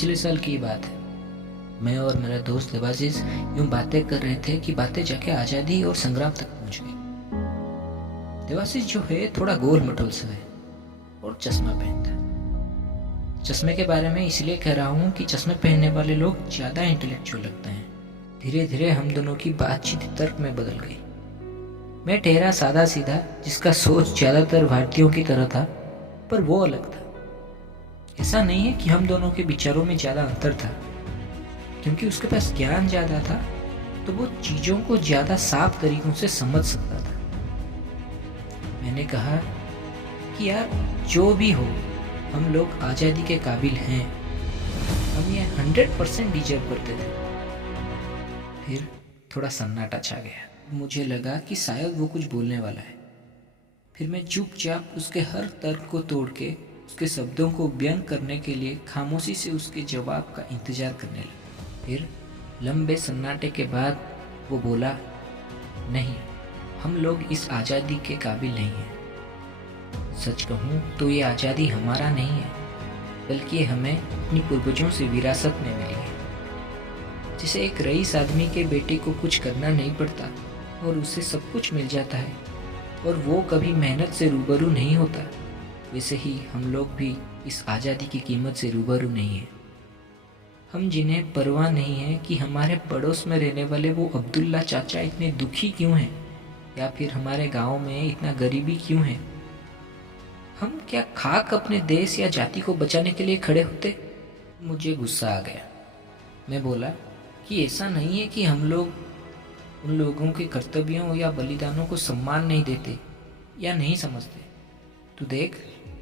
पिछले साल की बात है। मैं और मेरा दोस्त देवाशीष यूं बातें कर रहे थे कि बातें जाके आज़ादी और संग्राम तक पहुंच गई। देवाशीष जो है थोड़ा गोल मटोल सा है और चश्मा पहनता है। चश्मे के बारे में इसलिए कह रहा हूँ कि चश्मे पहनने वाले लोग ज़्यादा इंटेलेक्चुअल लगते हैं। धीरे धीरे हम दोनों की बातचीत तर्क में बदल गई। मैं ठहरा सादा सीधा, जिसका सोच ज़्यादातर भारतीयों की तरह था, पर वो अलग था। ऐसा नहीं है कि हम दोनों के विचारों में ज़्यादा अंतर था, क्योंकि उसके पास ज्ञान ज़्यादा था तो वो चीज़ों को ज़्यादा साफ तरीकों से समझ सकता था। मैंने कहा कि यार जो भी हो, हम लोग आज़ादी के काबिल हैं। हम ये 100% डिजर्व करते थे। फिर थोड़ा सन्नाटा छा गया। मुझे लगा कि शायद वो कुछ बोलने वाला है। फिर मैं चुपचाप उसके हर तर्क को तोड़ के उसके शब्दों को व्यंग करने के लिए खामोशी से उसके जवाब का इंतजार करने लगा। फिर लंबे सन्नाटे के बाद वो बोला, नहीं, हम लोग इस आज़ादी के काबिल नहीं हैं। सच कहूँ तो ये आज़ादी हमारा नहीं है, बल्कि ये हमें अपनी पूर्वजों से विरासत में मिली है। जिसे एक रईस आदमी के बेटे को कुछ करना नहीं पड़ता और उसे सब कुछ मिल जाता है और वो कभी मेहनत से रूबरू नहीं होता, वैसे ही हम लोग भी इस आज़ादी की कीमत से रूबरू नहीं हैं। हम जिन्हें परवाह नहीं है कि हमारे पड़ोस में रहने वाले वो अब्दुल्ला चाचा इतने दुखी क्यों हैं, या फिर हमारे गांव में इतना गरीबी क्यों है। हम क्या खाक अपने देश या जाति को बचाने के लिए खड़े होते? मुझे गुस्सा आ गया। मैं बोला कि ऐसा नहीं है कि हम लोग उन लोगों के कर्तव्यों या बलिदानों को सम्मान नहीं देते या नहीं समझते। तू देख,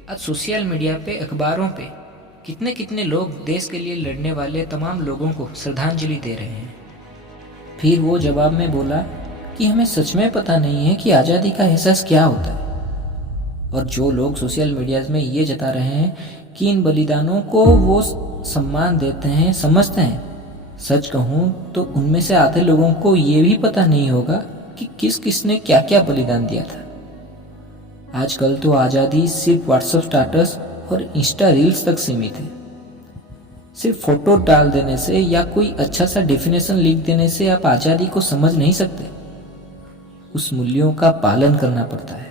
आज सोशल मीडिया पे, अखबारों पे कितने कितने लोग देश के लिए लड़ने वाले तमाम लोगों को श्रद्धांजलि दे रहे हैं। फिर वो जवाब में बोला कि हमें सच में पता नहीं है कि आज़ादी का एहसास क्या होता है। और जो लोग सोशल मीडिया में ये जता रहे हैं कि इन बलिदानों को वो सम्मान देते हैं, समझते हैं, सच कहूँ तो उनमें से आधे लोगों को ये भी पता नहीं होगा कि किस किसने क्या क्या बलिदान दिया था। आजकल तो आज़ादी सिर्फ व्हाट्सएप स्टेटस और इंस्टा रील्स तक सीमित है। सिर्फ फोटो डाल देने से या कोई अच्छा सा डेफिनेशन लिख देने से आप आज़ादी को समझ नहीं सकते। उस मूल्यों का पालन करना पड़ता है।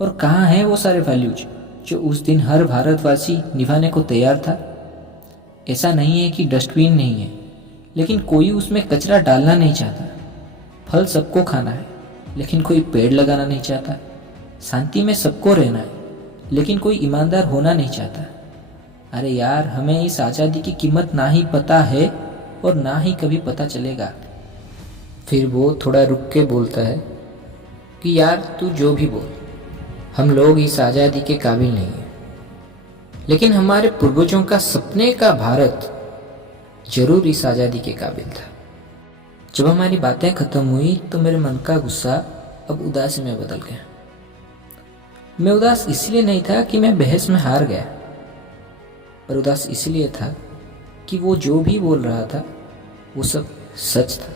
और कहाँ हैं वो सारे वैल्यूज जो उस दिन हर भारतवासी निभाने को तैयार था? ऐसा नहीं है कि डस्टबिन नहीं है, लेकिन कोई उसमें कचरा डालना नहीं चाहता। फल सबको खाना है, लेकिन कोई पेड़ लगाना नहीं चाहता। शांति में सबको रहना है, लेकिन कोई ईमानदार होना नहीं चाहता। अरे यार, हमें इस आज़ादी की कीमत ना ही पता है और ना ही कभी पता चलेगा। फिर वो थोड़ा रुक के बोलता है कि यार तू जो भी बोल, हम लोग इस आज़ादी के काबिल नहीं हैं, लेकिन हमारे पूर्वजों का सपने का भारत जरूर इस आज़ादी के काबिल था। जब हमारी बातें खत्म हुई तो मेरे मन का गुस्सा अब उदासी में बदल गया। मैं उदास इसलिए नहीं था कि मैं बहस में हार गया, पर उदास इसलिए था कि वो जो भी बोल रहा था वो सब सच था।